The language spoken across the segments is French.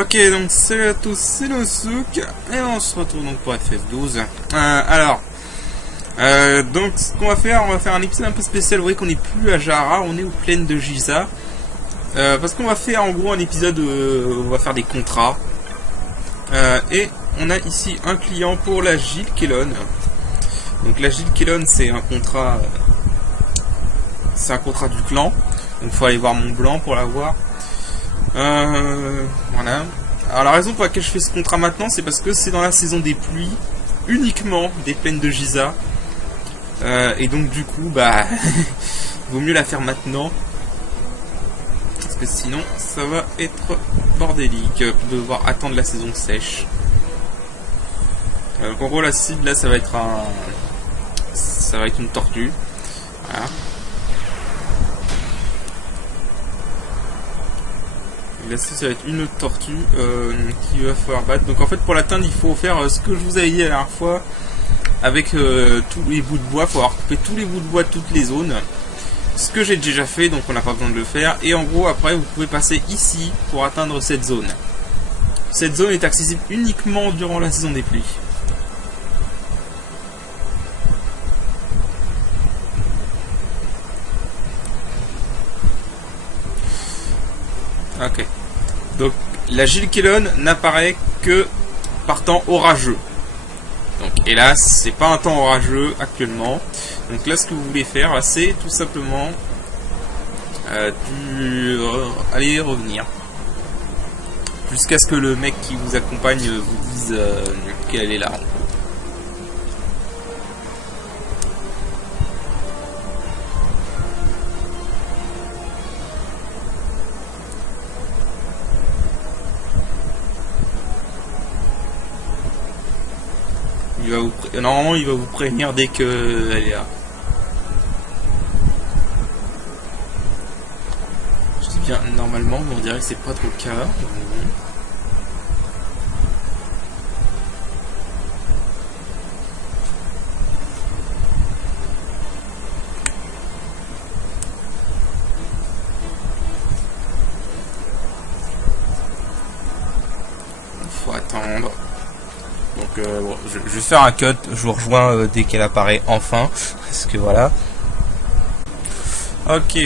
Ok, donc salut à tous, c'est Nozouk, et on se retrouve donc pour FF12. Donc ce qu'on va faire, on va faire un épisode un peu spécial. Vous voyez qu'on n'est plus à Jara, on est aux plaines de Giza. Parce qu'on va faire en gros un épisode où on va faire des contrats. Et on a ici un client pour la Gilles Kellon. Donc la Gilles Kellon, c'est un contrat du clan. Donc il faut aller voir Mont Blanc pour l'avoir. Voilà. Alors la raison pour laquelle je fais ce contrat maintenant, c'est parce que c'est dans la saison des pluies, uniquement des plaines de Giza. Et donc du coup, bah, vaut mieux la faire maintenant. Parce que sinon, ça va être bordélique de devoir attendre la saison sèche. Donc en gros, la cible là, ça va être une tortue. Voilà. Là, ça va être une autre tortue qui va falloir battre. Donc en fait, pour l'atteindre, il faut faire ce que je vous avais dit la dernière fois avec tous les bouts de bois. Il faut avoir coupé tous les bouts de bois de toutes les zones. Ce que j'ai déjà fait, donc on n'a pas besoin de le faire. Et en gros, après, vous pouvez passer ici pour atteindre cette zone. Cette zone est accessible uniquement durant la saison des pluies. Ok. Donc la Gilles Kellon n'apparaît que par temps orageux. Donc hélas, c'est pas un temps orageux actuellement. Donc là, ce que vous voulez faire, c'est tout simplement aller et revenir. Jusqu'à ce que le mec qui vous accompagne vous dise qu'elle est là. Normalement, il va vous prévenir dès qu'elle est là. Je dis bien normalement, mais on dirait que c'est pas trop le cas. Faut attendre. Donc bon, je vais faire un cut, je vous rejoins dès qu'elle apparaît enfin, parce que voilà. Ok,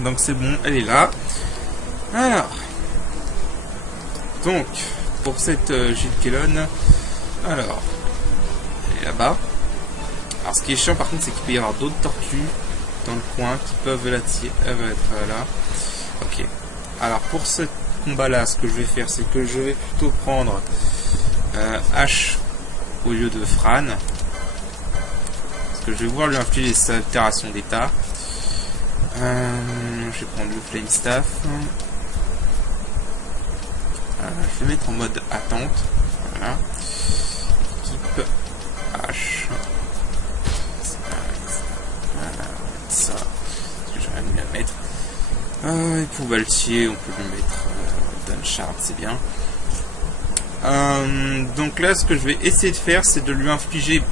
donc c'est bon, elle est là. Alors, donc, pour cette Gilles Kellon, alors, elle est là-bas. Alors ce qui est chiant par contre, c'est qu'il peut y avoir d'autres tortues dans le coin qui peuvent l'attirer. Elle va être là. Ok, alors pour ce combat-là, ce que je vais faire, c'est que je vais plutôt prendre H au lieu de Fran, parce que je vais voir lui infliger des altérations d'état. Je vais prendre le Flame Staff. Je vais mettre en mode attente. Voilà. Équipe H. Voilà, ça. Parce que j'aurais mieux à mettre. Épouvaltier, on peut lui mettre Dunshard, c'est bien. Donc là, ce que je vais essayer de faire, c'est de lui infliger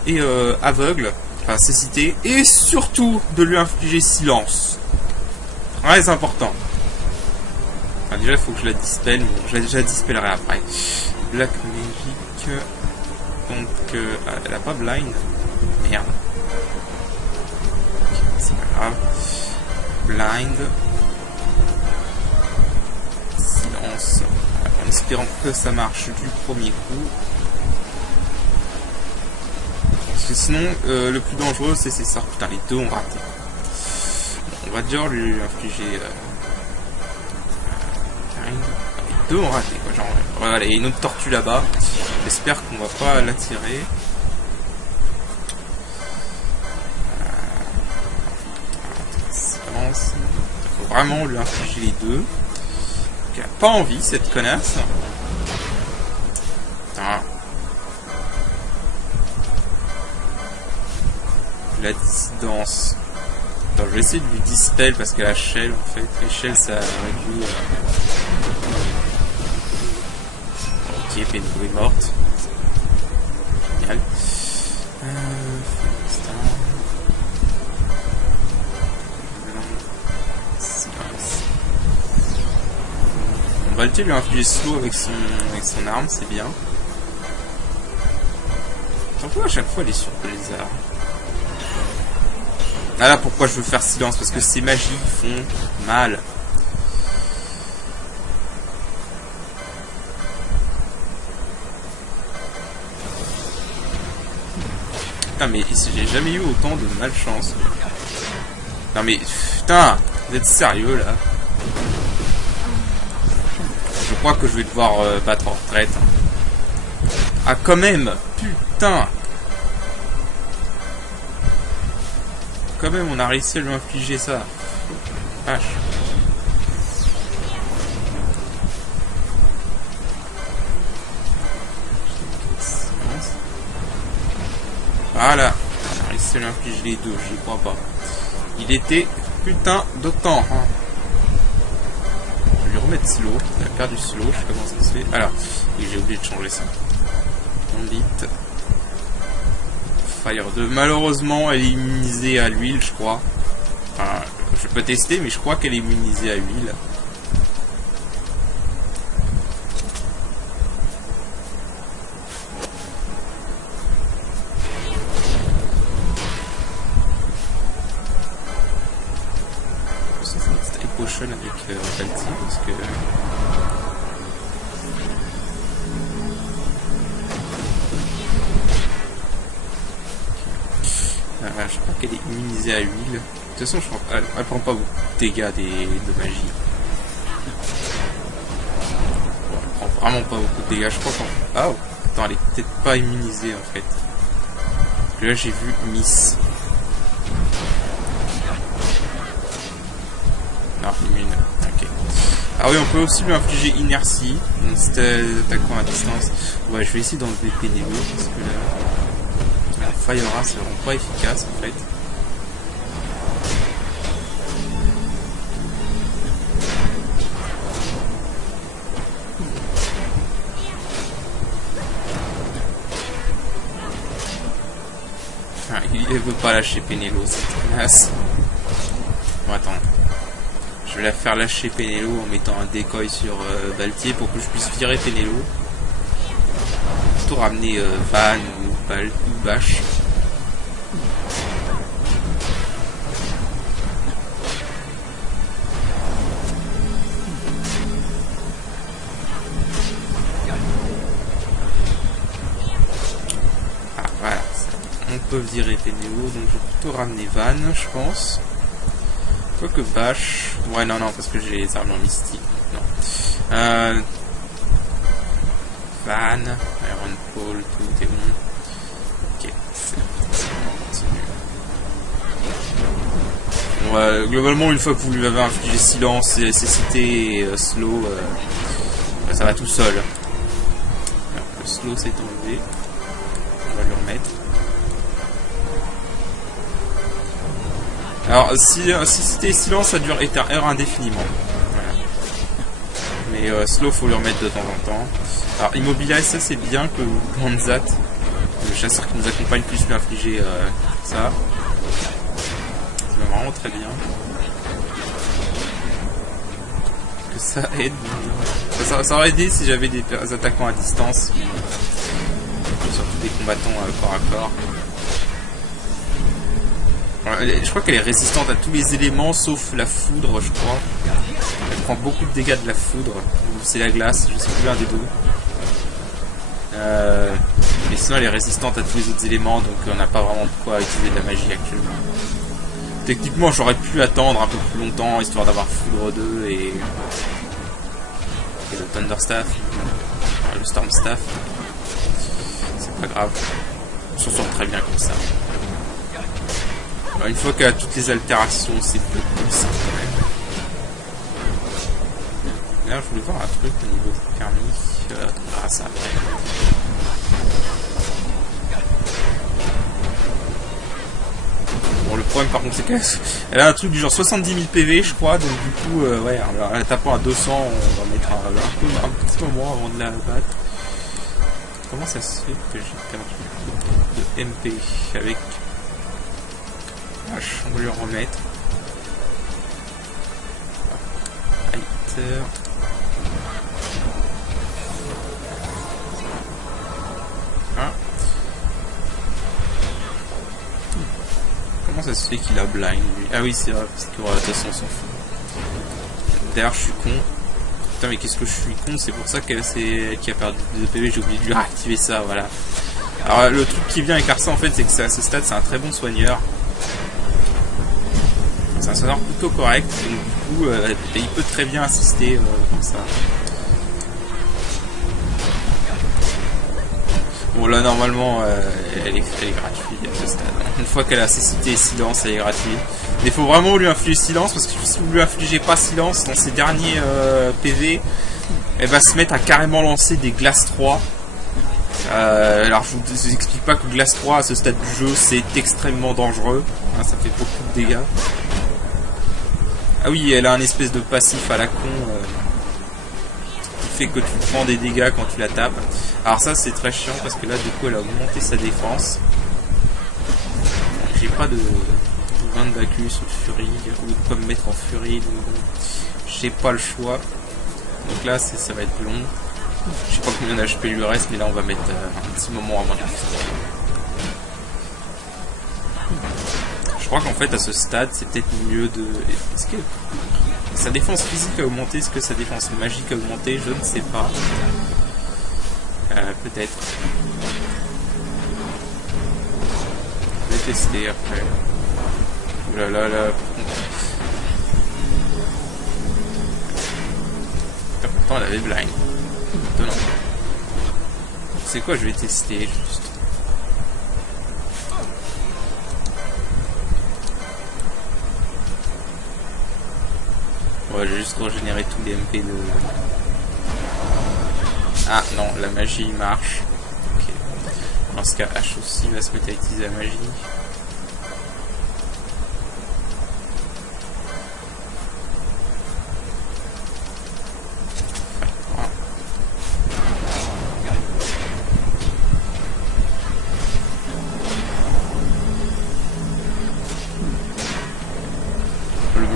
aveugle, enfin cécité, et surtout de lui infliger silence. Très important. Enfin, déjà, il faut que je la dispelle, mais bon, je la dispellerai après. Black Magic. Donc, elle a pas blind. Merde. Okay, c'est pas grave. Blind. Silence. En espérant que ça marche du premier coup. Parce que sinon, le plus dangereux, c'est ça. Putain, les deux ont raté. Bon, on va déjà lui infliger... les deux ont raté, quoi. Genre, voilà, il y a une autre tortue là-bas. J'espère qu'on va pas l'attirer. Silence. Il faut vraiment lui infliger les deux. Elle a pas envie, cette connasse. Putain. La dissidence. Attends, je vais essayer de lui dispel parce que la shell, en fait, les shells ça réduit. Ok, Pénédo est morte. Génial. Valtier lui a infligé slow avec son arme, c'est bien. Surtout à chaque fois elle est sur Blizzard. Ah là pourquoi je veux faire silence, parce que ces magies font mal. Putain mais j'ai jamais eu autant de malchance. Non mais putain, vous êtes sérieux là? Je crois que je vais devoir battre en retraite. Ah quand même, putain. Quand même on a réussi à lui infliger ça. Vache. Voilà, on a réussi à lui infliger les deux, j'y crois pas. Il était putain de temps. Hein. Je vais lui remettre slow. Il a perdu slow, je sais pas comment ça se fait. Alors, j'ai oublié de changer ça. Bandit. Fire 2. Malheureusement, elle est immunisée à l'huile, je crois. Enfin, je peux tester, mais je crois qu'elle est immunisée à l'huile. Potion avec Valti parce que je crois qu'elle est immunisée à l'huile. De toute façon, je crois elle prend pas beaucoup de dégâts de magie. Bon, elle prend vraiment pas beaucoup de dégâts. Je crois qu'en... Ah, oh, attends, elle est peut-être pas immunisée en fait. Parce que là, j'ai vu Miss. Non, immune. Ok. Ah oui, on peut aussi lui infliger inertie. Donc c'était attaquant à distance. Ouais, je vais essayer d'enlever Pénélo parce que là, la Fire c'est vraiment pas efficace en fait. Ah, il veut pas lâcher Pénélo, c'est tenace. Bon, attends. Je vais la faire lâcher Pénélo en mettant un décoil sur Valtier pour que je puisse virer Pénélo. Plutôt ramener Van ou Bash. Ah voilà, on peut virer Pénélo, donc je vais plutôt ramener Van, je pense. Quoique Bash... Ouais, non, parce que j'ai les armes en mystique. Non. Van, Iron Paul, tout est bon. Ok, c'est continue. Bon, globalement, une fois que vous lui avez infligé silence, cécité et slow, ça va tout seul. Alors, le slow s'est enlevé. On va le remettre. Alors, si c'était silence, ça dure R indéfiniment. Voilà. Mais slow, faut le remettre de temps en temps. Alors, immobilize, ça c'est bien que Panzat, le chasseur qui nous accompagne, puisse lui infliger ça. C'est vraiment très bien. Que ça aide. Ça aurait aidé si j'avais des attaquants à distance. Surtout des combattants corps à corps. Je crois qu'elle est résistante à tous les éléments sauf la foudre, je crois. Elle prend beaucoup de dégâts de la foudre. Ou c'est la glace, je sais plus, un des deux. Mais sinon elle est résistante à tous les autres éléments, donc on n'a pas vraiment de quoi utiliser de la magie actuellement. Techniquement j'aurais pu attendre un peu plus longtemps, histoire d'avoir foudre 2 et le Thunderstaff, le Stormstaff. C'est pas grave. On s'en sort très bien comme ça. Une fois qu'elle a toutes les altérations, c'est beaucoup plus simple quand même. Là, je voulais voir un truc au niveau du permis. Ah, ça après. Bon, le problème par contre, c'est qu'elle a un truc du genre 70 000 PV, je crois. Donc, du coup, ouais, en la tapant à 200, on va mettre un petit moment avant de la battre. Comment ça se fait que j'ai perdu de MP avec. On va lui remettre. Hater. ça se fait qu'il a blind lui? Ah oui, c'est vrai, parce que de toute façon on s'en fout. D'ailleurs, je suis con. Putain, mais qu'est-ce que je suis con, c'est pour ça qu'elle qui a perdu 2 PV, j'ai oublié de lui réactiver ça, voilà. Alors, le truc qui vient avec Arsa, en fait, c'est que à ce stade, c'est un très bon soigneur. C'est un soigneur plutôt correct, donc du coup, il peut très bien assister comme ça. Bon, là, normalement, elle est gratuite à ce stade. Une fois qu'elle a cécité et silence, elle est gratuite. Mais il faut vraiment lui infliger silence, parce que si vous lui infligez pas silence dans ses derniers PV, elle va se mettre à carrément lancer des glaces 3. Alors je vous explique pas que glace 3 à ce stade du jeu c'est extrêmement dangereux, hein, ça fait beaucoup de dégâts. Ah oui, elle a un espèce de passif à la con qui fait que tu prends des dégâts quand tu la tapes. Alors ça c'est très chiant parce que là du coup elle a augmenté sa défense. J'ai pas de 20 de Bacchus ou de Fury ou de quoi me mettre en Fury, donc j'ai pas le choix. Donc là ça va être long. Je sais pas combien d'HP lui reste, mais là on va mettre un petit moment avant de la faire. Je crois qu'en fait à ce stade c'est peut-être mieux de... Est-ce que sa défense physique a augmenté? Est-ce que sa défense magique a augmenté? Je ne sais pas. Peut-être. Je vais tester après. Ouh là là là. Pourtant elle avait blind. Non. C'est quoi, je vais tester juste. Ouais, j'ai juste régénéré tous les MP de... Ah non, la magie marche. Ok. Dans ce cas, H aussi va se mettre à utiliser la magie.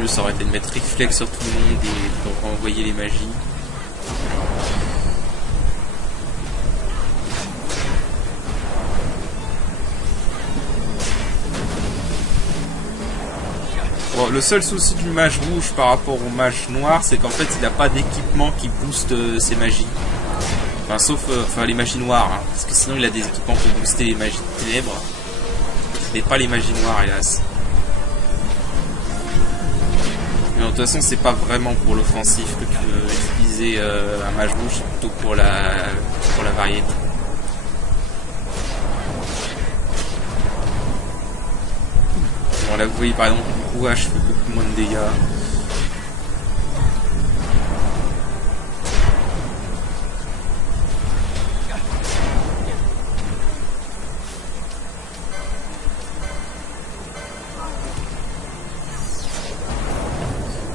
Ça aurait été de mettre réflexe sur tout le monde et de renvoyer les magies. Bon, le seul souci du mage rouge par rapport au mage noir, c'est qu'en fait il n'a pas d'équipement qui booste ses magies. Enfin, sauf les magies noires, hein, parce que sinon il a des équipements pour booster les magies de ténèbres. Mais pas les magies noires, hélas. Mais de toute façon, c'est pas vraiment pour l'offensif que tu veux utiliser un mage rouge, c'est plutôt pour la variété. Bon, là, vous voyez par exemple, le rouage fait beaucoup moins de dégâts.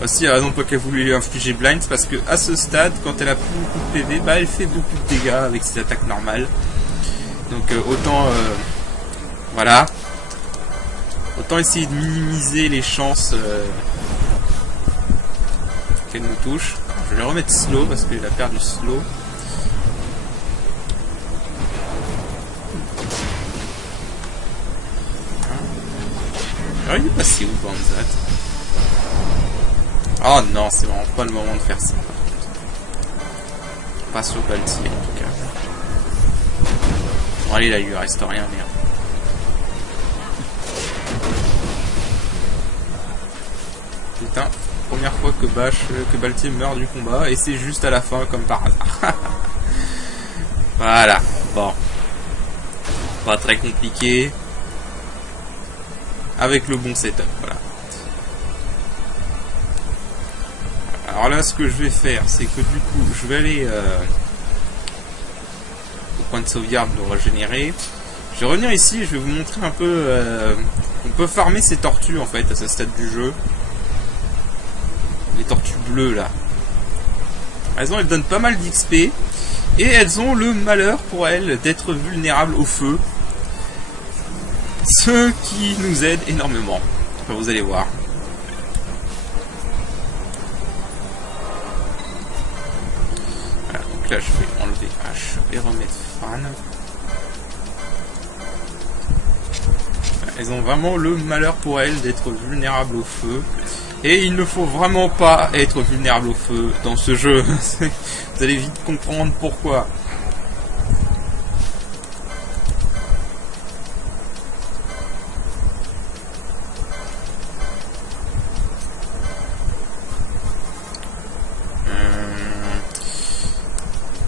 Aussi, la raison pour laquelle vous lui infliger blind, c'est parce que à ce stade, quand elle a plus beaucoup de PV, bah elle fait beaucoup de dégâts avec ses attaques normales. Donc autant voilà, autant essayer de minimiser les chances qu'elle nous touche. Je vais le remettre slow parce qu'il a perdu slow. Alors il est passé où Banzat? Oh non, c'est vraiment pas le moment de faire ça. Pas sur Balti en tout cas. Bon allez là, il lui reste rien, merde. Putain, première fois que Balti meurt du combat, et c'est juste à la fin comme par hasard. Voilà, bon. Pas très compliqué. Avec le bon setup, voilà. Alors là, ce que je vais faire, c'est que du coup, je vais aller au point de sauvegarde de régénérer. Je vais revenir ici et je vais vous montrer un peu... on peut farmer ces tortues, en fait, à ce stade du jeu. Les tortues bleues, là. Elles donnent pas mal d'XP. Et elles ont le malheur, pour elles, d'être vulnérables au feu. Ce qui nous aide énormément. Enfin, vous allez voir. Là, je vais enlever H et remettre Fran. Voilà. Elles ont vraiment le malheur pour elles d'être vulnérables au feu. Et il ne faut vraiment pas être vulnérable au feu dans ce jeu. Vous allez vite comprendre pourquoi.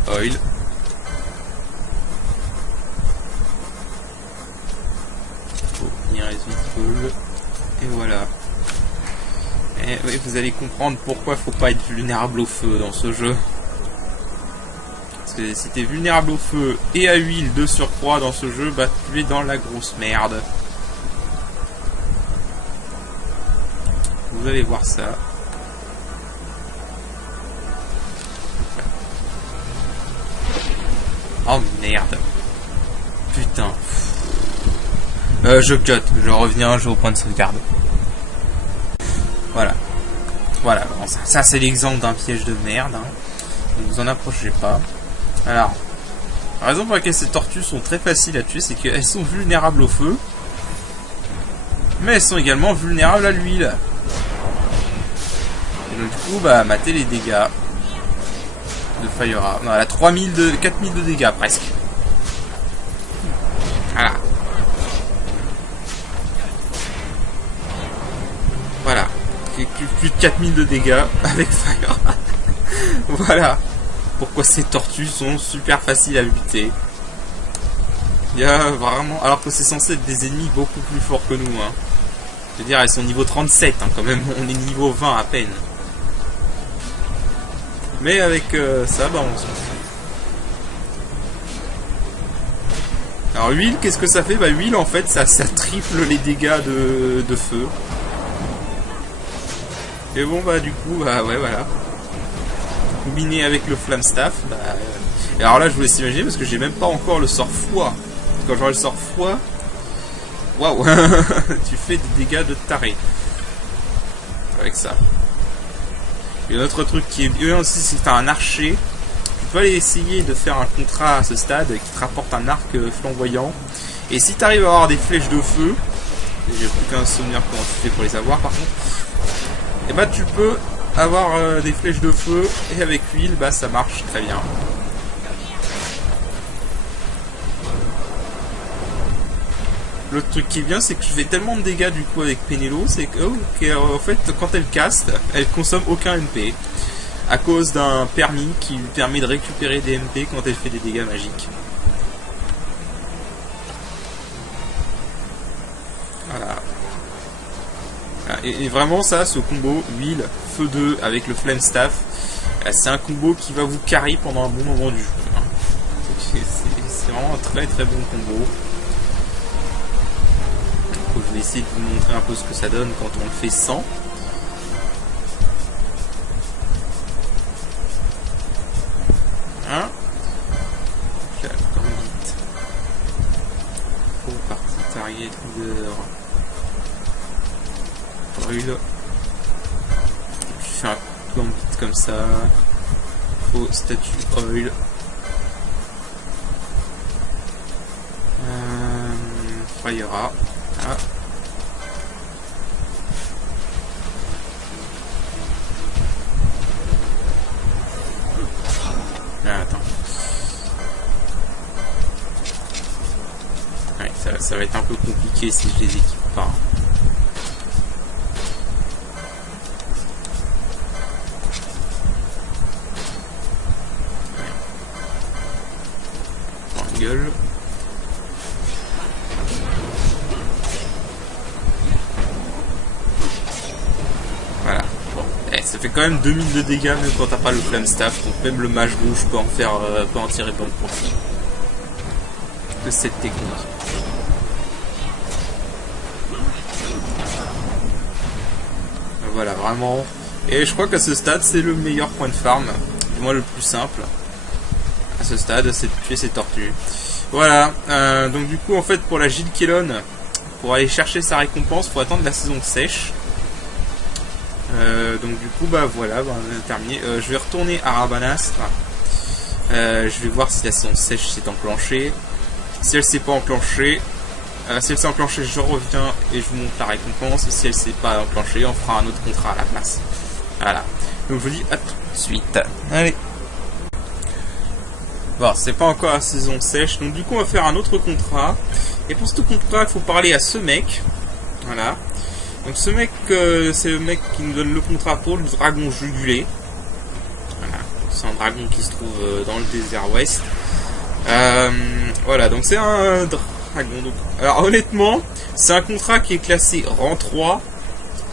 Oil. Et voilà. Et oui, vous allez comprendre pourquoi il faut pas être vulnérable au feu dans ce jeu. Parce que si tu es vulnérable au feu et à huile de surcroît dans ce jeu, bah tu es dans la grosse merde. Vous allez voir ça. Oh merde. Putain. Je cut, je reviens, je vais au point de sauvegarde. Voilà. Voilà, bon, ça c'est l'exemple d'un piège de merde. Hein. Ne vous en approchez pas. Alors, la raison pour laquelle ces tortues sont très faciles à tuer, c'est qu'elles sont vulnérables au feu. Mais elles sont également vulnérables à l'huile. Et donc du coup, bah, matez les dégâts de Fire. Non, elle a 4000 de dégâts presque. Voilà. Voilà. Plus de 4000 de dégâts avec Fire. Voilà. Pourquoi ces tortues sont super faciles à buter. Il y a vraiment... Alors que c'est censé être des ennemis beaucoup plus forts que nous. Hein. Je veux dire, elles sont niveau 37 hein, quand même. On est niveau 20 à peine. Mais avec ça, bah on s'en fout. Alors huile, qu'est-ce que ça fait? Bah huile en fait ça triple les dégâts de feu. Et bon bah du coup bah ouais voilà. Combiné avec le flamme staff, bah, et alors là je vous laisse imaginer parce que j'ai même pas encore le sort froid. Quand j'aurai le sort froid, waouh, tu fais des dégâts de taré avec ça. Et un autre truc qui est bien aussi, c'est que t'as un archer. Tu peux aller essayer de faire un contrat à ce stade qui te rapporte un arc flamboyant. Et si tu arrives à avoir des flèches de feu, j'ai plus qu'un souvenir comment tu fais pour les avoir par contre, et bah tu peux avoir des flèches de feu et avec l'huile, bah ça marche très bien. Le truc qui est bien, c'est que je fais tellement de dégâts du coup avec Penelo, c'est que en fait quand elle caste, elle consomme aucun MP. À cause d'un permis qui lui permet de récupérer des MP quand elle fait des dégâts magiques. Voilà. Et vraiment ça, ce combo huile, feu 2 avec le flame staff, c'est un combo qui va vous carry pendant un bon moment du jeu. C'est vraiment un très très bon combo. Donc, je vais essayer de vous montrer un peu ce que ça donne quand on le fait sans. Hein? Là, comme vite. Faut partie target leader. Brûle. Je fais un gambit comme ça. Faux statue oil. Fryera. Ah. Attends. Ouais, ça va être un peu compliqué si je les équipe pas. Ouais. Gueule. Voilà. Bon. Ça fait quand même 2000 de dégâts même quand t'as pas le flame staff, donc même le mage rouge peut en tirer bon profit de cette technique. Voilà, vraiment. Et je crois qu'à ce stade, c'est le meilleur point de farm, du moins le plus simple. À ce stade, c'est de tuer ces tortues. Voilà, donc du coup, en fait, pour la Gil Kellon, pour aller chercher sa récompense, faut attendre la saison sèche. Donc du coup bah voilà, bah, on a terminé. Je vais retourner à Rabanastre. Je vais voir si la saison sèche s'est enclenchée. Si elle s'est pas enclenchée, Si elle s'est enclenchée, je reviens et je vous montre la récompense. Si elle s'est pas enclenchée, on fera un autre contrat à la place. Voilà. Donc je vous dis à tout de suite. Allez. Bon, c'est pas encore la saison sèche, donc du coup on va faire un autre contrat. Et pour ce contrat, il faut parler à ce mec. Voilà. Donc ce mec, c'est le mec qui nous donne le contrat pour le dragon jugulé. Voilà. C'est un dragon qui se trouve dans le désert ouest. Voilà, donc c'est un dragon. Donc, alors honnêtement, c'est un contrat qui est classé rang 3.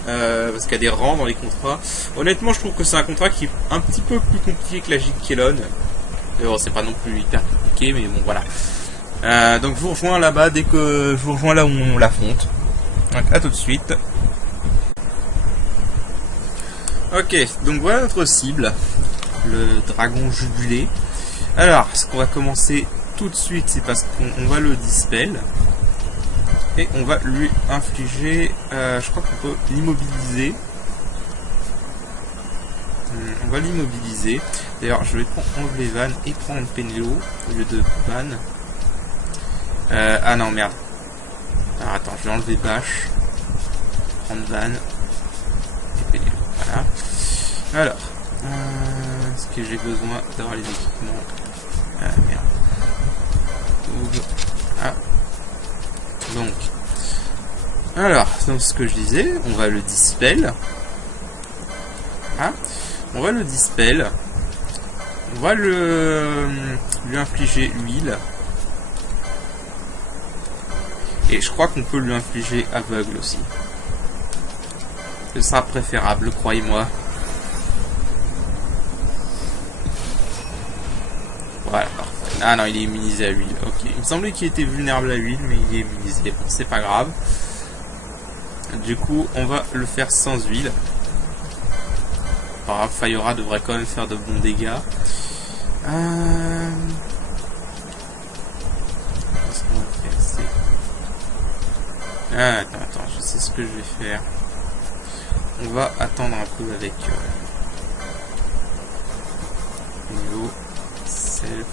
Parce qu'il y a des rangs dans les contrats. Honnêtement, je trouve que c'est un contrat qui est un petit peu plus compliqué que la Jid-Kellon. Bon, c'est pas non plus hyper compliqué, mais bon, voilà. Donc je vous rejoins là-bas dès que je vous rejoins là où on l'affronte. Donc à tout de suite. Ok, donc voilà notre cible, le dragon jugulé. Alors, ce qu'on va commencer tout de suite, c'est parce qu'on va le dispel. Et on va lui infliger, je crois qu'on peut l'immobiliser. On va l'immobiliser. D'ailleurs, je vais enlever Van et prendre Penelo au lieu de Van. Ah non, merde. Alors attends, je vais enlever Bash. Prendre Van. Et Penelo. Voilà. Alors. Est-ce que j'ai besoin d'avoir les équipements? Ah merde. Ah. Donc. Alors, donc ce que je disais, on va le dispel. Ah. On va le dispel. On va lui infliger l'huile. Et je crois qu'on peut lui infliger aveugle aussi. Ce sera préférable, croyez-moi. Voilà, parfait. Ah non, il est immunisé à l'huile. Ok. Il me semblait qu'il était vulnérable à l'huile, mais il est immunisé. Bon, c'est pas grave. Du coup, on va le faire sans huile. Alors, Fayora devrait quand même faire de bons dégâts. Ce qu'on va faire, c'est... Ah, attends, je sais ce que je vais faire. On va attendre un peu avec... Hello, self.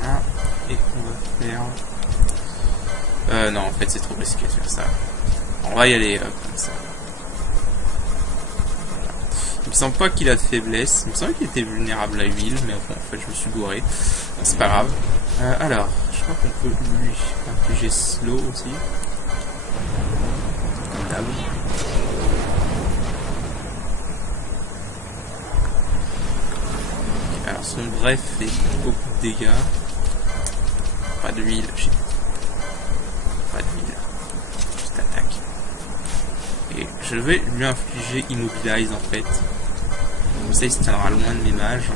Voilà. Et on va faire... non, en fait, c'est trop risqué de faire ça. On va y aller comme ça. Il me semble pas qu'il a de faiblesse. Il me semble qu'il était vulnérable à l'huile, mais enfin, en fait, je me suis gouré. C'est pas grave. Alors, je crois qu'on peut lui infliger slow aussi. Comme d'hab. Alors, son bref fait beaucoup de dégâts. Pas d'huile, j'ai dit. Pas d'huile. Juste attaque. Et je vais lui infliger Immobilize en fait. Comme ça il se tiendra loin de mes mages.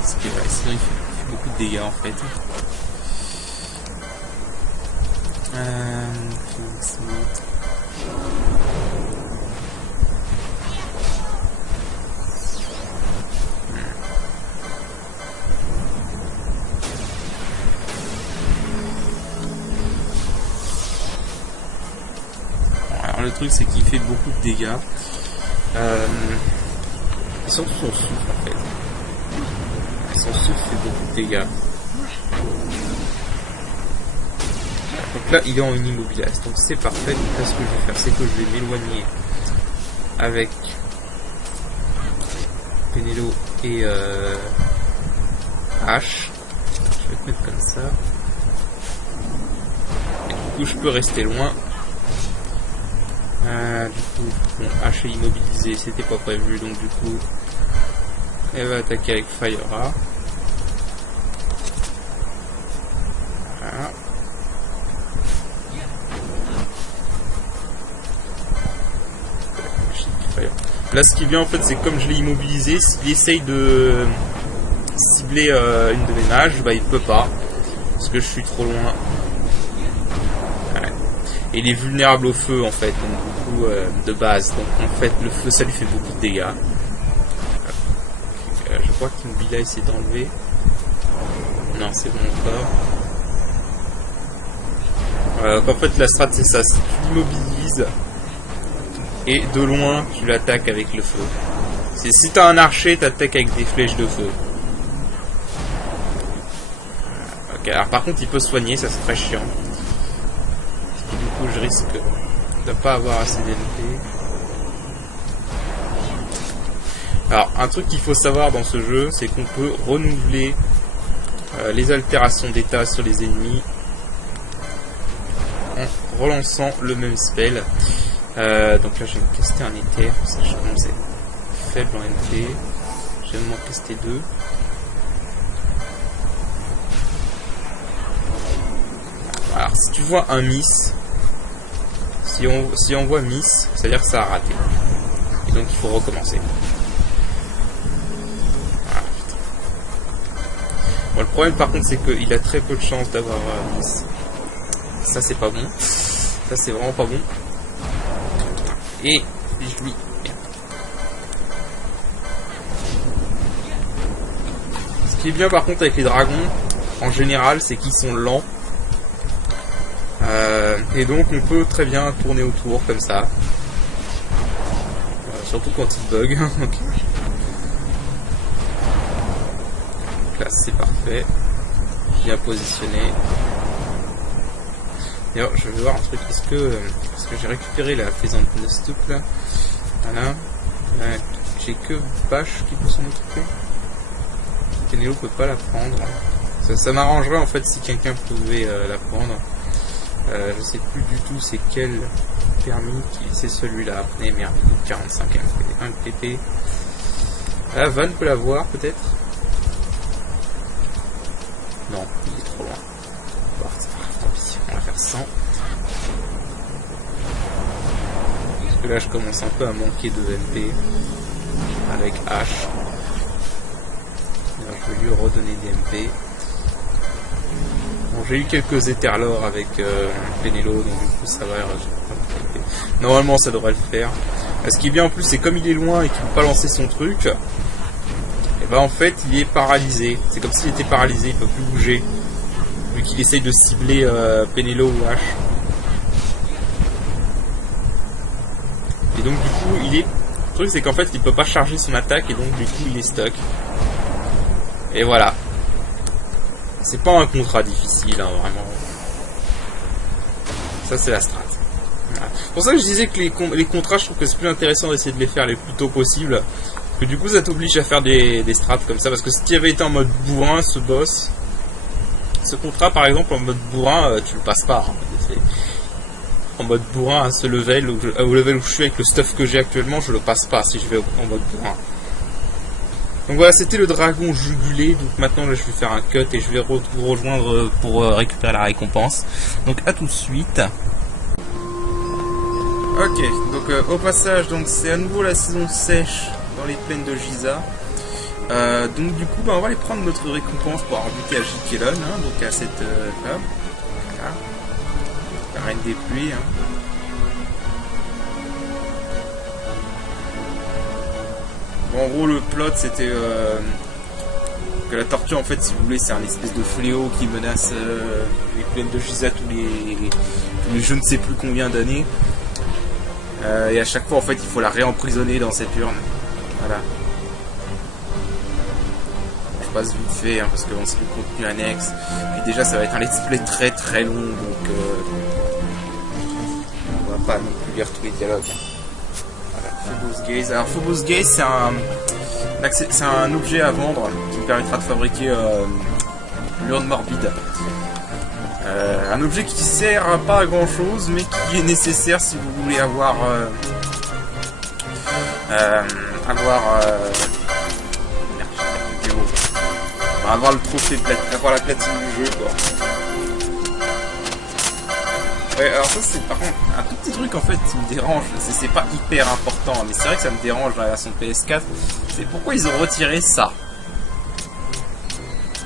Parce que ouais, sinon il fait beaucoup de dégâts en fait. Alors le truc c'est qu'il fait beaucoup de dégâts. Et surtout son souffle en fait. Son souffle fait beaucoup de dégâts. Donc là il est en immobilize, donc c'est parfait. Donc là ce que je vais faire c'est que je vais m'éloigner avec Penelo et H. Je vais te mettre comme ça. Et du coup je peux rester loin. Du coup, bon, H est immobilisé, c'était pas prévu, donc du coup, elle va attaquer avec Fayora. Voilà. Là, ce qui vient en fait, c'est comme je l'ai immobilisé, s'il essaye de cibler une de mes mages, bah il peut pas, parce que je suis trop loin. Et il est vulnérable au feu en fait, donc du coup de base. Donc en fait le feu ça lui fait beaucoup de dégâts. Je crois qu'Immobilize s'est enlevé. Non, c'est bon encore. En fait la strat c'est ça, si tu l'immobilises et de loin tu l'attaques avec le feu. C'est si t'as un archer, t'attaques avec des flèches de feu. Ok, alors par contre il peut soigner, ça c'est très chiant. Du coup je risque de pas avoir assez d'NP. Alors un truc qu'il faut savoir dans ce jeu, c'est qu'on peut renouveler les altérations d'état sur les ennemis en relançant le même spell. Donc là je vais me caster un éther, parce que je commence à être faible en MP. Je vais m'en caster 2. Alors si tu vois un miss, si on voit miss, c'est-à-dire que ça a raté. Et donc il faut recommencer. Voilà, putain. Bon, le problème par contre c'est qu'il a très peu de chance d'avoir miss. Ça c'est pas bon. Ça c'est vraiment pas bon. Et je lui... Ce qui est bien par contre avec les dragons, en général, c'est qu'ils sont lents. Et donc on peut très bien tourner autour comme ça. Surtout quand il bug. Okay. Donc là c'est parfait. Bien positionné. D'ailleurs je vais voir un truc. Est-ce que j'ai récupéré la plaisante de stock là? Voilà. J'ai que Bash qui peut s'en occuper. Penelo peut pas la prendre. Ça m'arrangerait en fait si quelqu'un pouvait la prendre. Je sais plus du tout c'est quel permis c'est celui-là. Eh merde, 45 MP. Ah, Van peut l'avoir peut-être? Non, il est trop loin. Bon, c'est pas grave, tant pis, on va faire 100. Parce que là je commence un peu à manquer de MP avec H. Alors, je vais lui redonner des MP. Bon, j'ai eu quelques étherlores avec Penelo, donc du coup ça va. Normalement ça devrait le faire. Ce qui est bien en plus, c'est comme il est loin et qu'il ne peut pas lancer son truc, et ben en fait il est paralysé. C'est comme s'il était paralysé, il ne peut plus bouger. Vu qu'il essaye de cibler Penelo ou H. Et donc du coup il est... Le truc c'est qu'en fait il ne peut pas charger son attaque et donc du coup il est stuck. Et voilà. C'est pas un contrat difficile, hein, vraiment. Ça, c'est la strat. Voilà. C'est pour ça que je disais que les contrats, je trouve que c'est plus intéressant d'essayer de les faire les plus tôt possible. Parce que du coup, ça t'oblige à faire des strats comme ça. Parce que si tu avais été en mode bourrin, ce boss, ce contrat, par exemple, en mode bourrin, tu le passes pas. Hein. En mode bourrin, à ce level, au level où je suis avec le stuff que j'ai actuellement, je le passe pas si je vais en mode bourrin. Donc voilà, c'était le dragon jugulé. Donc maintenant là, je vais faire un cut et je vais vous rejoindre pour récupérer la récompense. Donc à tout de suite. Ok, donc au passage, donc c'est à nouveau la saison sèche dans les plaines de Giza. Donc du coup, on va aller prendre notre récompense pour avoir buté à Jikelon, hein, donc à cette femme. Voilà. La reine des pluies. Hein. Bon, en gros, le plot, c'était que la tortue, en fait, si vous voulez, c'est un espèce de fléau qui menace les plaines de Giza tous les je ne sais plus combien d'années. Et à chaque fois, en fait, il faut la réemprisonner dans cette urne. Voilà. Je passe vite fait, hein, parce que bon, c'est du contenu annexe. Puis déjà, ça va être un let's play très très long, donc on va pas non plus lire tous les dialogues. Phobos Gaze. Alors Phobos Gaze, c'est un objet à vendre qui me permettra de fabriquer l'urne morbide. Un objet qui sert pas à grand chose, mais qui est nécessaire si vous voulez avoir le trophée, avoir la platine du jeu, quoi. Ouais, alors ça c'est par contre un tout petit truc en fait qui me dérange, c'est pas hyper important, mais c'est vrai que ça me dérange dans la version PS4, c'est pourquoi ils ont retiré ça.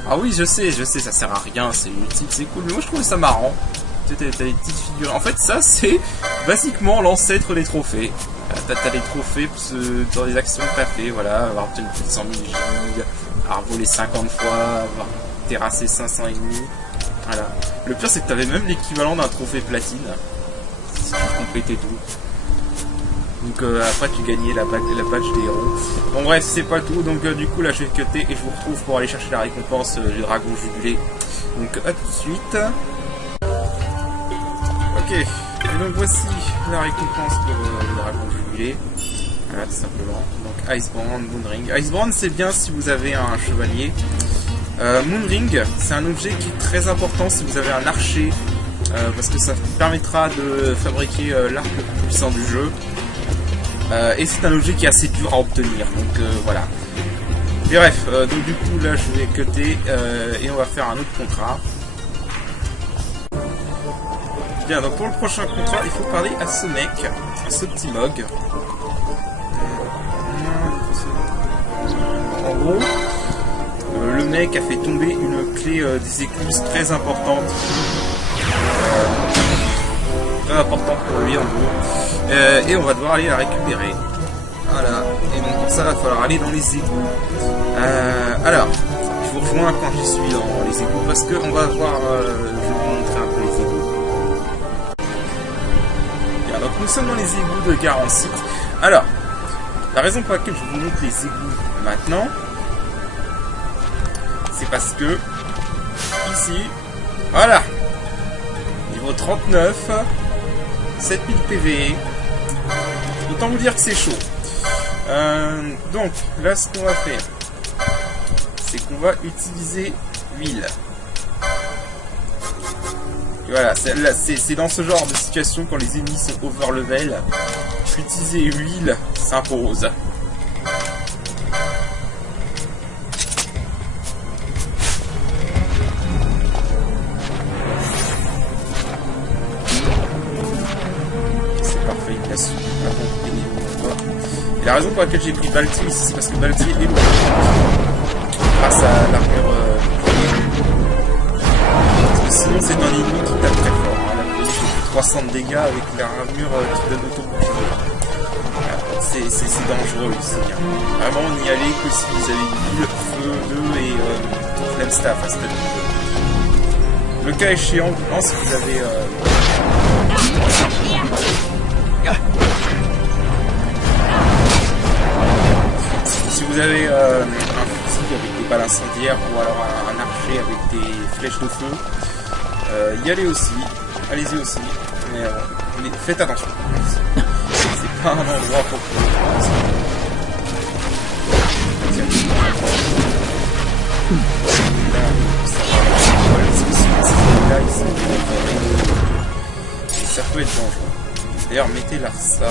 Ah oui, je sais, ça sert à rien, c'est utile, c'est cool, mais moi je trouvais ça marrant. T'as des petites figures, en fait ça c'est basiquement l'ancêtre des trophées. T'as des trophées dans les actions que t'as fait, voilà, avoir obtenu plus de 100 000 gigs, avoir volé 50 fois, avoir terrassé 500 ennemis. Voilà. Le pire c'est que t'avais même l'équivalent d'un trophée platine si tu complétais tout. Donc après tu gagnais la badge des héros. Bon bref, c'est pas tout, donc du coup là je vais cutter et je vous retrouve pour aller chercher la récompense du dragon jubilé. Donc à tout de suite. Ok, et donc voici la récompense pour le dragon jubilé. Voilà, tout simplement. Donc Icebrand, Moonring. Icebrand c'est bien si vous avez un chevalier. Moonring c'est un objet qui est très important si vous avez un archer. Parce que ça permettra de fabriquer l'arc le plus puissant du jeu. Et c'est un objet qui est assez dur à obtenir. Donc voilà. Et bref, donc du coup là je vais cutter et on va faire un autre contrat. Bien, donc pour le prochain contrat, il faut parler à ce mec, à ce petit Mog. En gros, le mec a fait tomber une clé des écluses très importante. Très importante pour lui en gros. Et on va devoir aller la récupérer. Voilà. Et donc pour ça, il va falloir aller dans les égouts. Alors, je vous rejoins quand je suis dans les égouts parce qu'on va voir. Je vais vous montrer un peu les égouts. Bien, donc nous sommes dans les égouts de Garancite. Alors, la raison pour laquelle je vous montre les égouts maintenant, c'est parce que ici, voilà, niveau 39, 7000 PV. Autant vous dire que c'est chaud. Donc là, ce qu'on va faire, c'est qu'on va utiliser l'huile. Voilà, c'est dans ce genre de situation quand les ennemis sont over level, utiliser l'huile s'impose. C'est parfait, il a su. Et la raison pour laquelle j'ai pris Balti ici, c'est parce que Balti est lourd. Grâce à l'armure parce que sinon c'est un ennemi qui tape très fort. Hein. Là, j'ai plus 300 de dégâts avec l'armure qui donne auto-bouclier. C'est dangereux ici. Hein. Vraiment, n'y allez que si vous avez l'huile, feu, 2 et flame staff à ce stade. Le cas échéant, si vous avez si vous avez un fusil avec des balles incendiaires ou alors un archer avec des flèches de feu, y allez aussi, allez-y aussi, mais faites attention. C'est pas un endroit pour ça peut être dangereux. D'ailleurs, mettez Larsa en...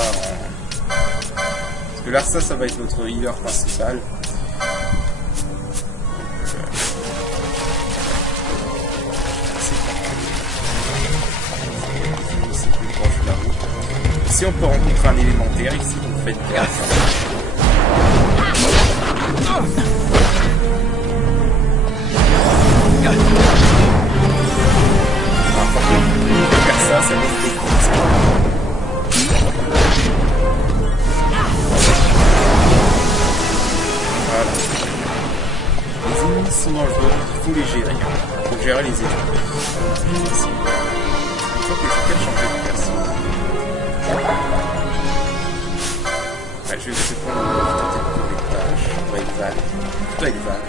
Parce que Larsa, ça va être notre healer principal. C'est plus proche de la route. Si on peut rencontrer un élémentaire ici, donc faites gaffe. Ça laisse des coups. Voilà. Les ennemis sont dangereux, il faut les gérer. Il faut gérer les ennemis. Il faut que je puisse changer de perso. Ouais, je vais essayer de tenter des tâches. On va avec Val. Plutôt avec Val.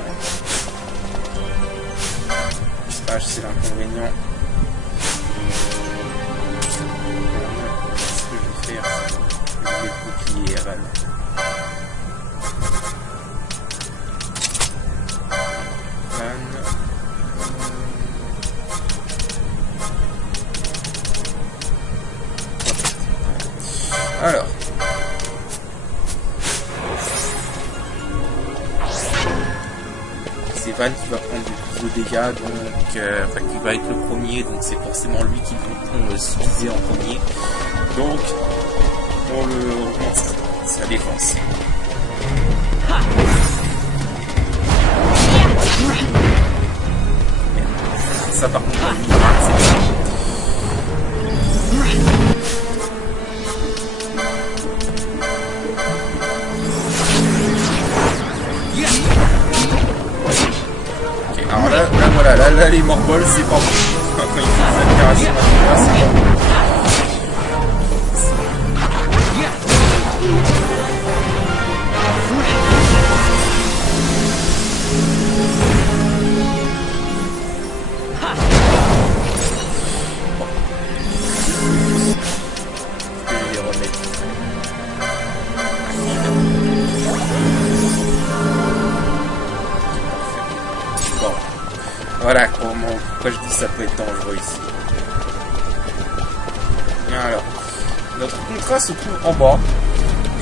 Tâche, c'est l'inconvénient. Alors, c'est Van qui va prendre le plus de dégâts, donc enfin qui va être le premier, donc c'est forcément lui qui va se viser en premier. Donc, on le augmente sa défense. Ça par contre, c'est alors là voilà, là les morbols c'est pas bon. Quand il fait des admirations, c'est pas bon. ça peut être dangereux ici. Bien alors, notre contrat se trouve en bas.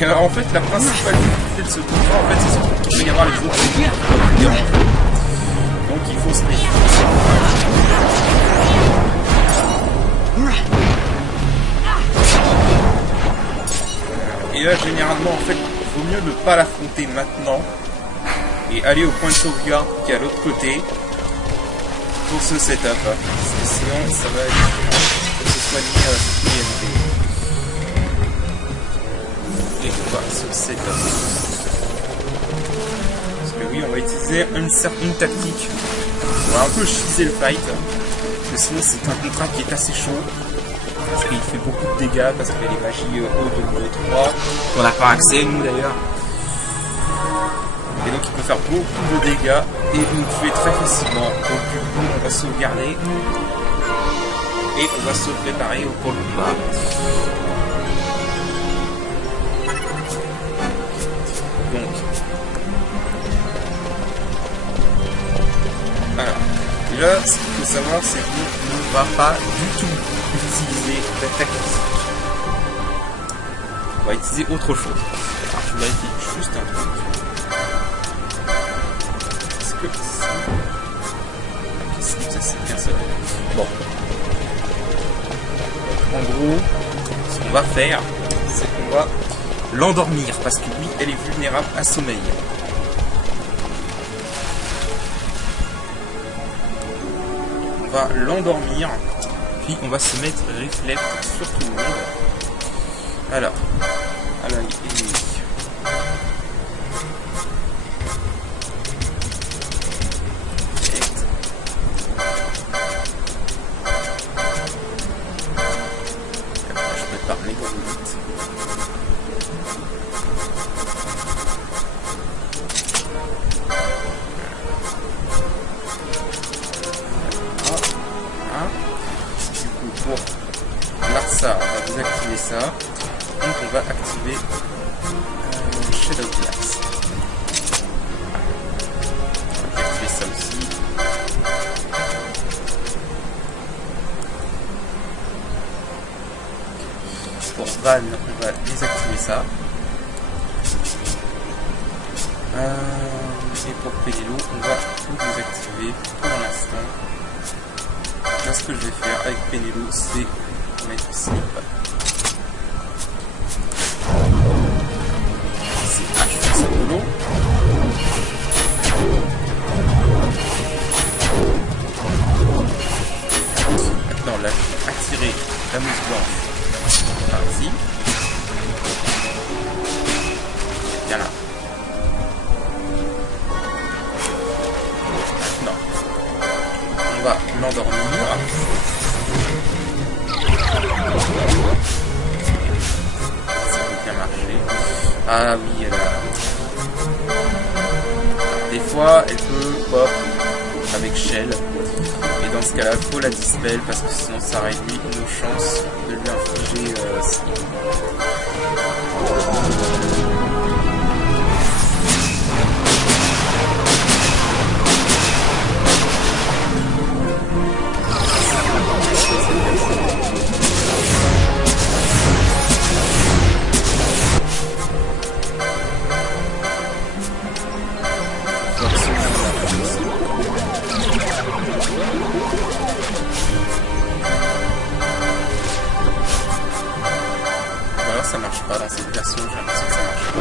Et alors en fait, la principale difficulté de ce contrat, en fait, c'est surtout qu'il peut y avoir les autres qui peuvent déranger. Donc il faut se méfier. Et là, généralement, en fait, il vaut mieux ne pas l'affronter maintenant et aller au point de sauvegarde qui est à l'autre côté pour ce setup. Parce que sinon, ça va être pour se soigner à la sécurité. Et on va se setup. Parce que oui, on va utiliser une tactique. On va un peu cheeser le fight. Parce que sinon, c'est un contrat qui est assez chaud. Parce qu'il fait beaucoup de dégâts, parce qu'il y a les magies haut de niveau 3, qu'on n'a pas accès, nous d'ailleurs. Et donc il peut faire beaucoup de dégâts et nous tuer très facilement. Donc du coup, on va sauvegarder. Et on va se préparer pour le combat. Donc. Alors. Déjà, ce qu'il faut savoir, c'est qu'on ne va pas du tout utiliser la tactique. On va utiliser autre chose. Alors, je vérifie juste un truc. Est-ce que ça c'est bien ça? Bon. En gros, ce qu'on va faire, c'est qu'on va l'endormir parce que lui, elle est vulnérable à sommeil. On va l'endormir. Puis on va se mettre réflexe sur tout le monde. Alors, à l'œil ennemi. Je prépare mes grenades. Pour Larsa, on va désactiver ça. Donc on va activer Shadow Glass. On va activer ça aussi. Pour Van, on va désactiver ça. Et pour Pénélo, on va tout désactiver pour l'instant. Là, ce que je vais faire avec Pénélo, c'est mettre slip. C'est H solo. Maintenant, là, je vais attirer la mousse blanche par ici. Bien là. Maintenant, on va l'endormir. Ça peut bien marcher. Ah oui, elle a... Des fois, elle peut pop avec Shell. Et dans ce cas-là, il faut la dispel parce que sinon ça réduit nos chances de lui infliger ça marche pas dans cette version, j'ai l'impression que ça marche pas.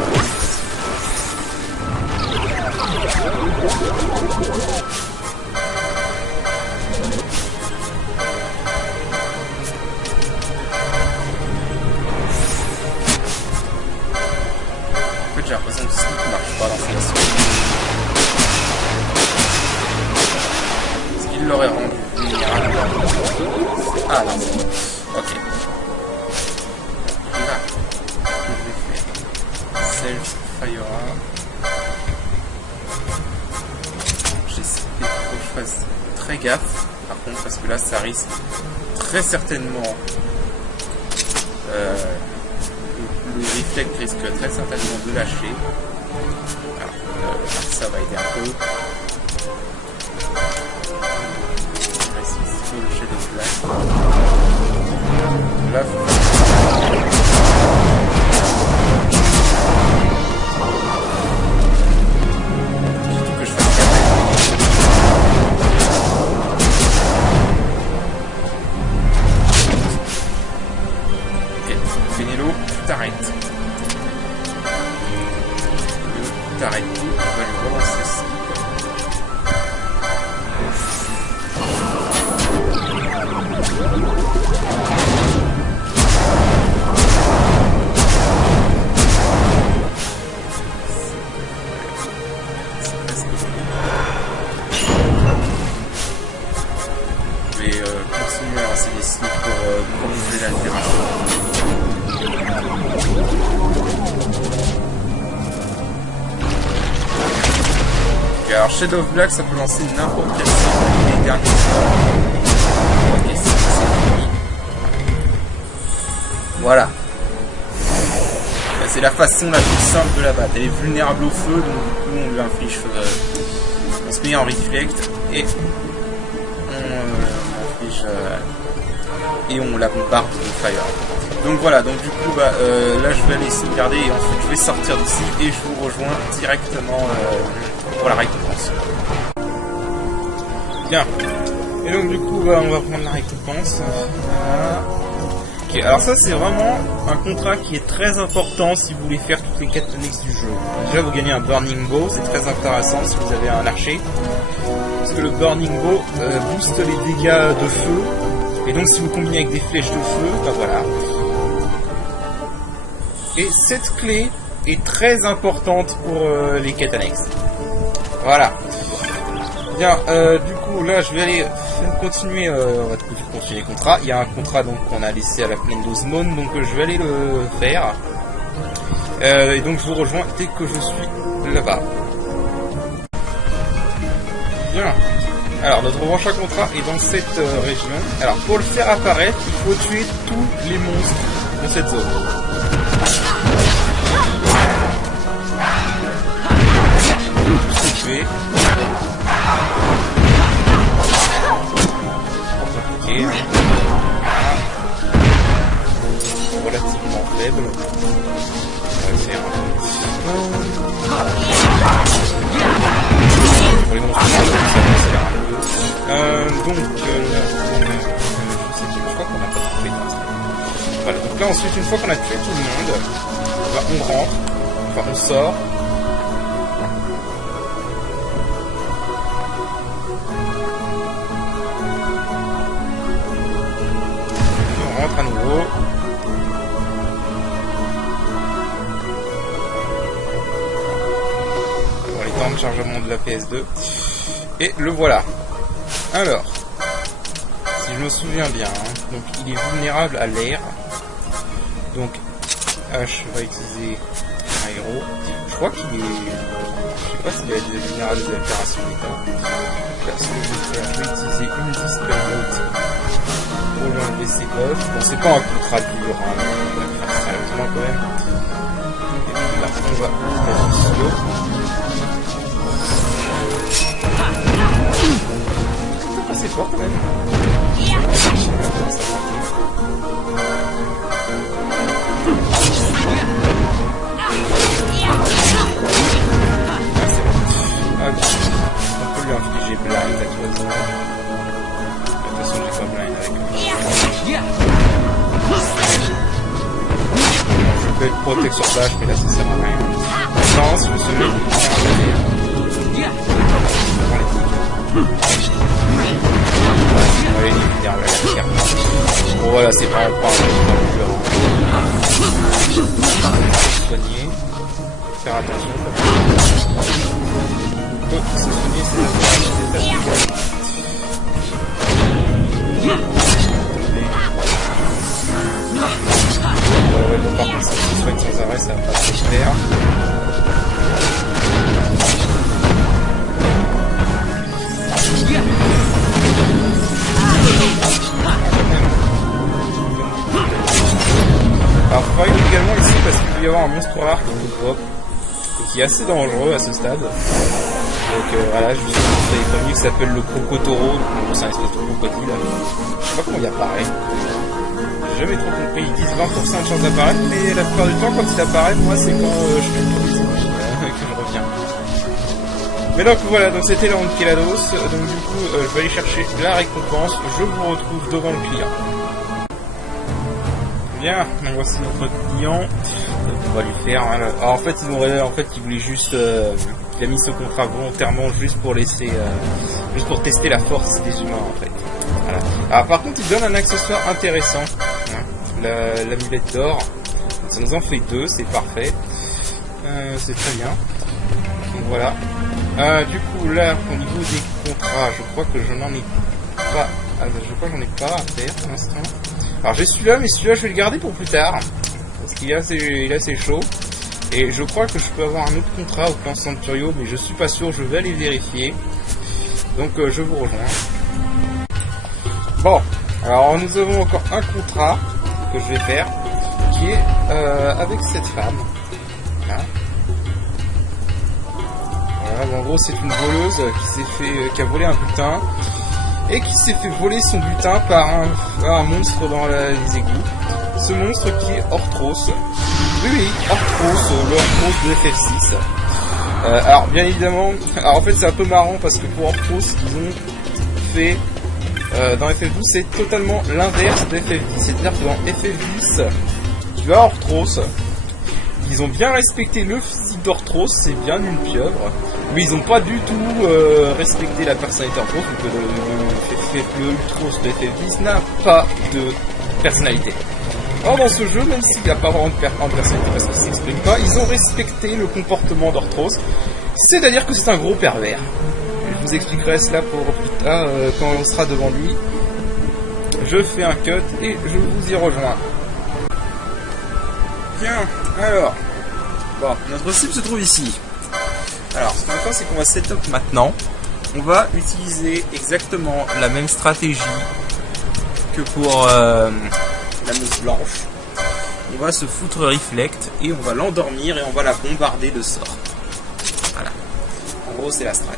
En fait, j'ai l'impression que ce truc marche pas dans cette version. Est-ce qu'il l'aurait rendu vulnérable? Ah non, ok. Fayera. J'espère que je fasse très gaffe par contre parce que là ça risque très certainement le réflexe risque très certainement de lâcher. Alors, ça va aider un peu. Ici. sur le Shadow Black. Là, surtout que je fasse ok, Fénélo, tu t'arrêtes. T'arrêtes tout, on va lui relancer ça. Je vais continuer à lancer des slips pour prolonger l'altération. Alors Shadow of Black ça peut lancer n'importe quel sort les derniers sorts. Ok, c'est fini. Voilà. C'est la façon la plus simple de la battre. Elle est vulnérable au feu, donc du coup on lui inflige on se met en reflect et on inflige et on la bombarde de fire. Donc voilà, donc du coup là je vais aller sauvegarder et ensuite je vais sortir d'ici et je vous rejoins directement pour la récompense. Bien. Et donc du coup on va prendre la récompense. Ok, alors ça c'est vraiment un contrat qui est très important si vous voulez faire toutes les quêtes annexes du jeu. Déjà vous gagnez un Burning Bow, c'est très intéressant si vous avez un archer. Parce que le Burning Bow booste les dégâts de feu. Et donc si vous combinez avec des flèches de feu, bah voilà. Et cette clé est très importante pour les quêtes annexes. Voilà. Bien, du coup là je vais aller continuer, on va continuer les contrats. Il y a un contrat donc qu'on a laissé à la plaine d'Osmone, donc je vais aller le faire. Et donc je vous rejoins dès que je suis là-bas. Bien. Alors notre prochain contrat est dans cette région. Alors pour le faire apparaître, il faut tuer tous les monstres de cette zone. Tuer. Ok. Relativement faible. On va essayer pour les monstres, donc je crois qu'on n'a pas tout fait. Voilà, donc là ensuite, une fois qu'on a tué tout le monde, bah, on rentre, enfin on sort. On rentre à nouveau. Pour les temps de chargement de la PS2. Et le voilà. Alors, si je me souviens bien, hein, donc il est vulnérable à l'air. Donc H va utiliser un héros. Je crois qu'il est... Je sais pas s'il va être vulnérable aux altérations ou pas. Là, ce que je vais faire, je vais utiliser une Dispel Note pour lui enlever ses buffs. Bon, c'est pas un contrat dur, hein, mais on va faire ça sérieusement quand même. Et puis là, on va mettre un silo. C'est fort quand même. On peut lui infliger blind à tout hasard. De toute façon, j'ai pas blind avec lui. Je peux être protect sur flash, mais là ça sert à rien. Non, si je me souviens, ouais, il est derrière la carte. Bon voilà, c'est vraiment pas un jeu. Soigner. Faire attention. Se soigner, c'est la ouais, donc par contre, si tu soignes sans arrêt, ça va pas se faire. Alors, faut pas également ici parce qu'il peut y avoir un monstre rare qui nous drop, qui est assez dangereux à ce stade. Donc voilà, je vous ai des familles qui s'appelle le Crocotoro, donc en gros c'est un espèce de crocodile. Je sais pas comment il apparaît. J'ai jamais trop compris, ils disent 20% de chance d'apparaître, mais la plupart du temps quand il apparaît, moi c'est quand je fais une visite que je reviens. Mais donc voilà, donc c'était la ronde Kelados, donc du coup je vais aller chercher la récompense, je vous retrouve devant le client. Bien, donc voici notre client, donc on va lui faire, alors en fait il voulait juste, il a mis ce contrat volontairement juste pour laisser, juste pour tester la force des humains en fait. Voilà. Alors par contre il donne un accessoire intéressant, hein, l'amulette d'or, ça nous en fait 2, c'est parfait, c'est très bien. Donc voilà. Du coup là au niveau des contrats, je crois que je n'en ai pas, à faire pour l'instant. Alors j'ai celui-là, mais celui-là je vais le garder pour plus tard, parce qu'il est assez chaud. Et je crois que je peux avoir un autre contrat au plan Centurio, mais je suis pas sûr, je vais aller vérifier. Donc je vous rejoins. Bon, alors nous avons encore un contrat que je vais faire, qui est avec cette femme. Voilà. Voilà, bon, en gros c'est une voleuse qui a volé un butin. Et qui s'est fait voler son butin par un monstre dans les égouts. Ce monstre qui est Orthros. Oui, Orthros, le Orthros de FF6. Alors bien évidemment, alors en fait c'est un peu marrant parce que pour Orthros, ils ont fait dans FF12 c'est totalement l'inverse de FF10. C'est-à-dire que dans FF10, tu as Orthros. Ils ont bien respecté le physique d'Orthros, c'est bien une pieuvre. Mais ils n'ont pas du tout respecté la personnalité d'Orthros, donc le Ultros de FF10 n'a pas de personnalité. Or dans ce jeu, même s'il n'y a pas vraiment de personnalité parce qu'il ne s'exprime pas, ils ont respecté le comportement d'Orthros, c'est-à-dire que c'est un gros pervers. Je vous expliquerai cela pour plus tard, quand on sera devant lui. Je fais un cut et je vous y rejoins. Bien, alors, bon, notre cible se trouve ici. Alors, ce qu'on va faire, c'est qu'on va setup maintenant. On va utiliser exactement la même stratégie que pour la mousse blanche. On va se foutre Reflect et on va l'endormir et on va la bombarder de sorts. Voilà. En gros, c'est la strat.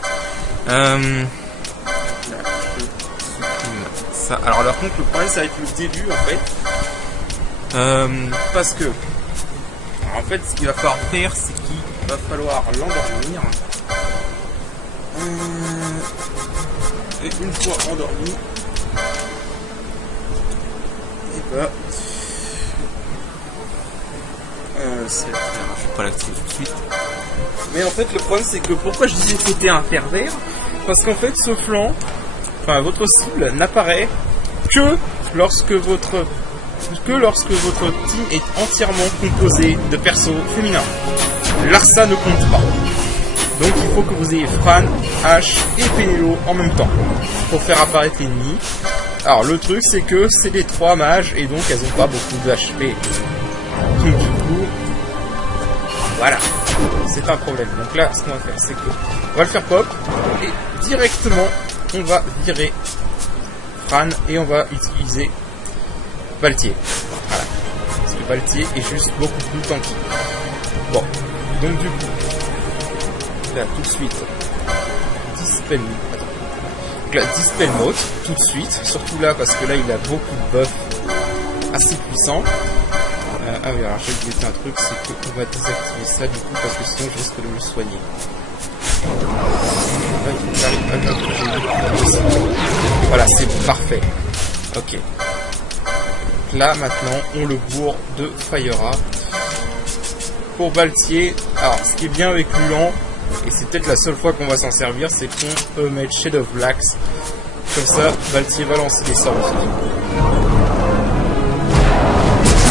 Ça. Alors, par contre, le problème, ça va être le début, en fait. Parce que... Alors, en fait, ce qu'il va falloir faire, c'est qu'il va falloir l'endormir. Et une fois endormi, et bah, je vais pas l'activer tout de suite. Mais en fait, le problème, c'est que pourquoi je disais que c'était un pervers, parce qu'en fait, ce flanc, enfin votre cible, n'apparaît que lorsque votre team est entièrement composé de persos féminins. Larsa ne compte pas. Donc il faut que vous ayez Fran, Ash et Penelo en même temps pour faire apparaître l'ennemi. Alors le truc c'est que c'est des 3 mages et donc elles n'ont pas beaucoup de HP. Donc du coup, voilà, c'est un problème. Donc là ce qu'on va faire c'est que on va le faire pop et directement on va virer Fran et on va utiliser Valtier. Voilà. Parce que Valtier est juste beaucoup plus tanky. Bon, donc du coup, là tout de suite, Dispel Mode, tout de suite, surtout là parce que là il a beaucoup de buffs assez puissants. Ah oui, alors j'ai oublié un truc, c'est qu'on va désactiver ça du coup parce que sinon je risque de me soigner. Voilà, c'est parfait. Ok. Là maintenant on le bourre de Fire. Pour Valtier, alors ce qui est bien avec Luan, et c'est peut-être la seule fois qu'on va s'en servir, c'est qu'on peut mettre Shade of Blacks. Comme ça, Valtier va lancer des sorts aussi.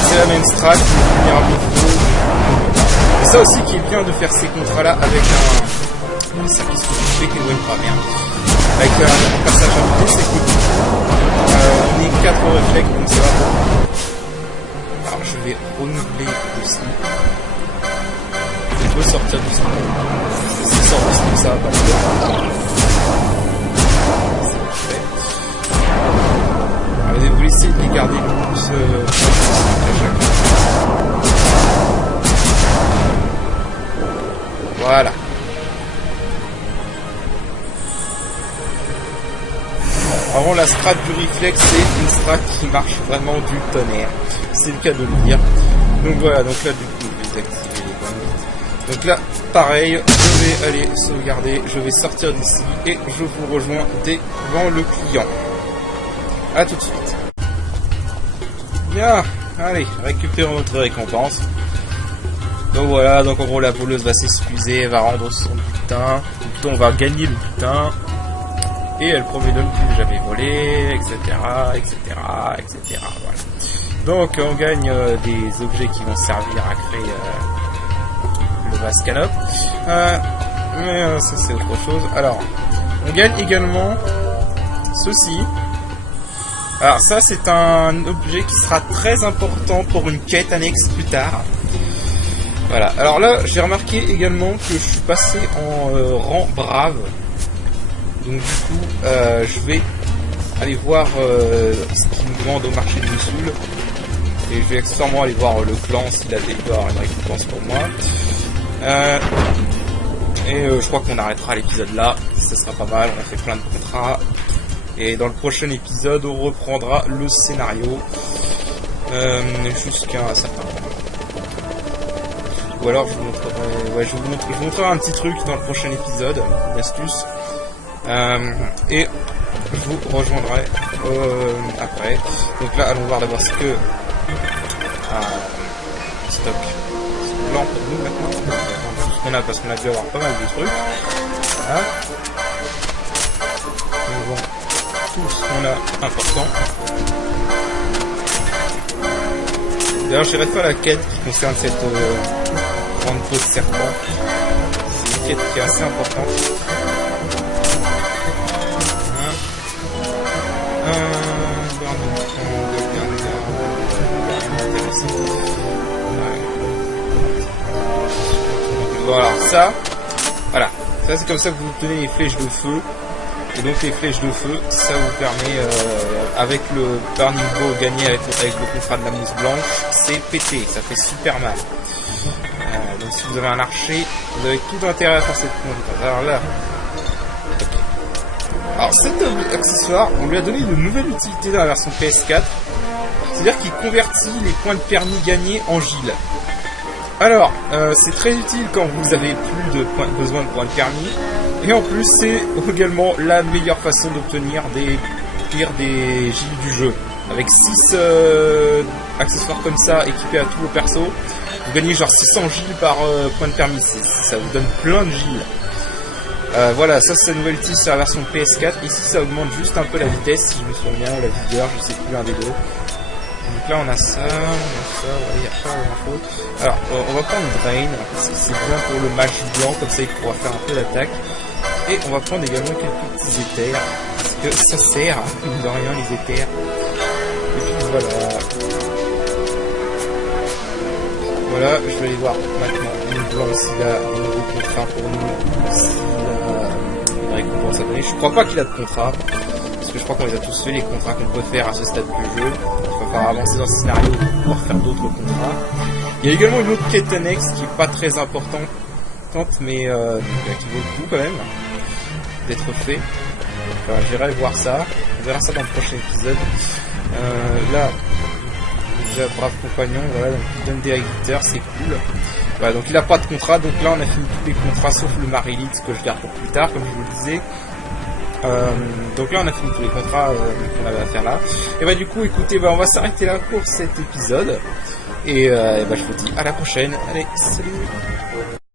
C'est la même strat, et ça aussi qui est bien de faire ces contrats-là avec un service que qui ne pas bien. Avec un passage à côté, c'est que on est 4 réflexes, donc ça va. Alors je vais renouveler le slip. Je peux sortir du slip. Si je sors du slip, ça va pas faire. C'est parfait. Alors vous essayez de les garder le plus voilà. Vraiment, la strat du réflexe, c'est une strat qui marche vraiment du tonnerre. C'est le cas de le dire. Donc voilà, donc là, du coup, je vais désactiver les bombes. Donc là, pareil, je vais aller sauvegarder, je vais sortir d'ici et je vous rejoins devant le client. A tout de suite. Bien, allez, récupérons notre récompense. Donc voilà, donc en gros la voleuse va s'excuser, elle va rendre son butin, plutôt on va gagner le butin, et elle promet de ne plus jamais voler, etc., etc., etc., voilà. Donc on gagne des objets qui vont servir à créer le vase canop, mais ça c'est autre chose. Alors, on gagne également ceci. Alors ça c'est un objet qui sera très important pour une quête annexe plus tard. Voilà, alors là j'ai remarqué également que je suis passé en rang brave. Donc du coup je vais aller voir ce qu'ils me vendent au marché de Moussoul. Et je vais accessoirement aller voir le clan s'il a des barres une récompense pour moi. Je crois qu'on arrêtera l'épisode là, ça sera pas mal, on a fait plein de contrats. Et dans le prochain épisode on reprendra le scénario jusqu'à un certain point. Ou alors je vous montrerai, ouais, je vous montrerai un petit truc dans le prochain épisode, une astuce. Et je vous rejoindrai après. Donc là, allons voir d'abord ce que stock blanc pour nous maintenant. Tout ce qu'on a parce qu'on a dû avoir pas mal de trucs. Voilà. On vend tout ce qu'on a important. D'ailleurs, j'irai faire la quête qui concerne cette grande peau de serpent. C'est une quête qui est assez importante. Voilà, ça c'est comme ça que vous obtenez les flèches de feu. Et donc les flèches de feu, ça vous permet, avec le Burning Bow gagné avec le contrat de la mousse blanche, c'est pété, ça fait super mal. Donc si vous avez un archer, vous avez tout intérêt à faire cette conduite. Alors là, alors cet accessoire, on lui a donné une nouvelle utilité dans la version PS4, c'est-à-dire qu'il convertit les points de permis gagnés en gilles. Alors, c'est très utile quand vous avez plus de besoin de points de permis. Et en plus, c'est également la meilleure façon d'obtenir des gilles du jeu. Avec 6 accessoires comme ça, équipés à tout le perso, vous gagnez genre 600 gilles par point de permis. Ça vous donne plein de gilles. Voilà, ça c'est la nouvelle utilité sur la version PS4. Ici, ça augmente juste un peu la vitesse, si je me souviens bien, ou la vigueur, je sais plus, l'un des deux. Donc là on a ça, il n'y a pas grand chose. Alors on va prendre Drain, parce que c'est bien pour le mage blanc, comme ça il pourra faire un peu d'attaque. Et on va prendre également quelques petits éthers, parce que ça sert, mine de rien, les éthers. Et puis voilà. Voilà, je vais aller voir maintenant le blanc s'il a un nouveau contrat pour nous, s'il a une récompense à donner. Je crois pas qu'il a de contrat. Parce que je crois qu'on les a tous fait, les contrats qu'on peut faire à ce stade du jeu. Il va falloir avancer dans ce scénario pour pouvoir faire d'autres contrats. Il y a également une autre quête annexe qui est pas très importante, mais qui vaut le coup quand même d'être fait. Donc, j'irai voir ça. On verra ça dans le prochain épisode. Là, déjà brave compagnon, voilà, donc il donne des éditeurs, c'est cool. Voilà, donc il a pas de contrat, donc là on a fini tous les contrats sauf le Marilith que je garde pour plus tard, comme je vous le disais. Donc là on a fini tous les contrats qu'on avait à faire là. Et bah du coup écoutez, on va s'arrêter là pour cet épisode. Et je vous dis à la prochaine. Allez, salut.